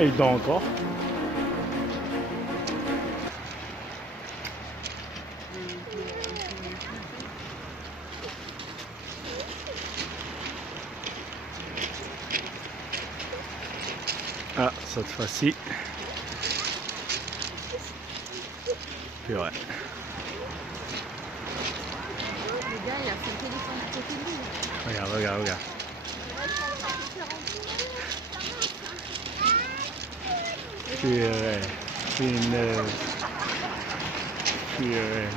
Et il dort encore. Ah, cette fois-ci. Puis ouais. Le gars, il a son téléphone à côté de lui. Regarde, regarde, regarde. Purée, punaise, purée.